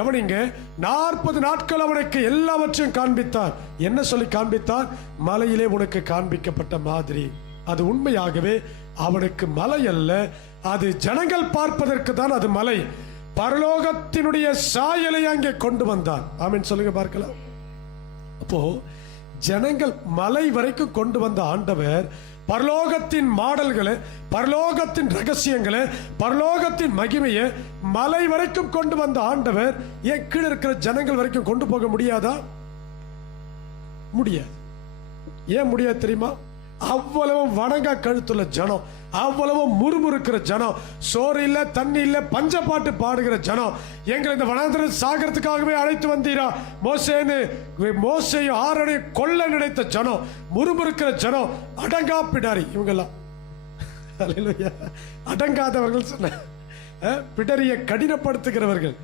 கவனிங்க நாற்பது நாட்கள் அவனுக்கு எல்லாவற்றையும் காண்பித்தார். என்ன சொல்லி காண்பித்தார்? மலையிலே உனக்கு காண்பிக்கப்பட்ட மாதிரி. அது உண்மையாகவே அவனுக்கு மலை அல்ல அது ஜனங்கள் பார்ப்பதற்கு தான் அது மலை. பரலோகத்தினுடைய சாயலை அங்கே கொண்டு வந்தார் ஆமீன் சொல்லுங்க பார்க்கலாம். அப்போ ஜனங்கள் மலை வரைக்கும் கொண்டு வந்த ஆண்டவர் பரலோகத்தின் மாடல்களை பரலோகத்தின் ரகசியங்களை பரலோகத்தின் மகிமையை மலை வரைக்கும் கொண்டு வந்த ஆண்டவர் ஏன் கீழே இருக்கிற ஜனங்கள் வரைக்கும் கொண்டு போக முடியாதா? முடியாது. ஏன் முடியாது தெரியுமா? அவ்வளவு வணங்க கழுத்துள்ள ஜனம். அவ்வளவு முறுமுறுக்கிற ஜனம் சோறு இல்ல தண்ணி இல்ல பஞ்சப்பாட்டு பாடுகிற ஜனம். எங்களை இந்த வனாந்திர சாகரத்துக்காகவே அழைத்து வந்தீரா? மோசேன்னு மோசையும் ஆரணையும் கொல்ல நினைத்த ஜனம் முறுமுறுக்கிற ஜனம் அடங்கா பிடாரி இவங்கெல்லாம் அடங்காதவர்கள் சொன்ன அஹ், பிடரியை கடினப்படுத்துகிறவர்கள்.